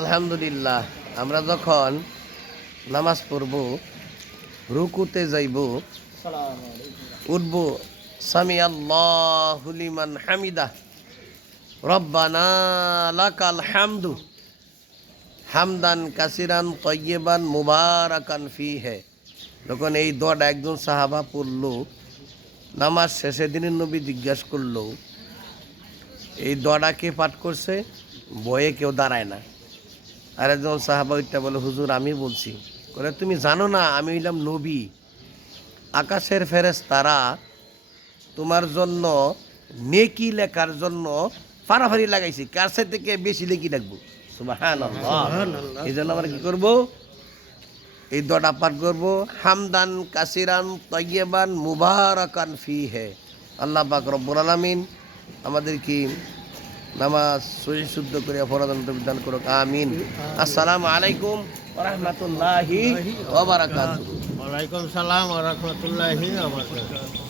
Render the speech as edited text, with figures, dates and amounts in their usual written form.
আলহামদুলিল্লাহ, আমরা যখন নামাজ পড়ব, রুকুতে যাইব, উঠব, সামি আল্লাহু লিমান হামিদা, রব্বানা লাকাল হামদু, হামদান কাসিরান তয়্যিবান মুবারাকান ফিহে। যখন এই দোয়াটা একজন সাহাবা পড়ল, নামাজ শেষে দিনের নবী জিজ্ঞাসা করলো, এই দোয়াটা কে পাঠ করছে? বয়ে কেউ দাঁড়ায় না। আর একজন সাহাবা ওইটা বলে, হুজুর আমি বলছি। করে তুমি জানো না আমি হইলাম নবী, আকাশের ফেরেশতারা তোমার জন্য নেকি লেখার জন্য ফাড়াফাড়ি লাগাইছি, কার সাথে থেকে বেশি নেকি রাখবো। সুবহানাল্লাহ। এই জন্য আমরা কি করবো? এই দোয়াটা পাঠ করবো, হামদান কাসিরান তয়্যিবান মুবারাকান ফিহে। আল্লাহ পাক রব্বুল আলামিন আমাদের কি নামাজ সহি শুদ্ধ করে ফরজ বিধান করুক, আমিন। আসসালামু আলাইকুম ওয়া রাহমাতুল্লাহি ওয়া বারাকাতুহু। ওয়ালাইকুম সালাম ওয়া রাহমাতুল্লাহি ওয়া বারাকাতুহু।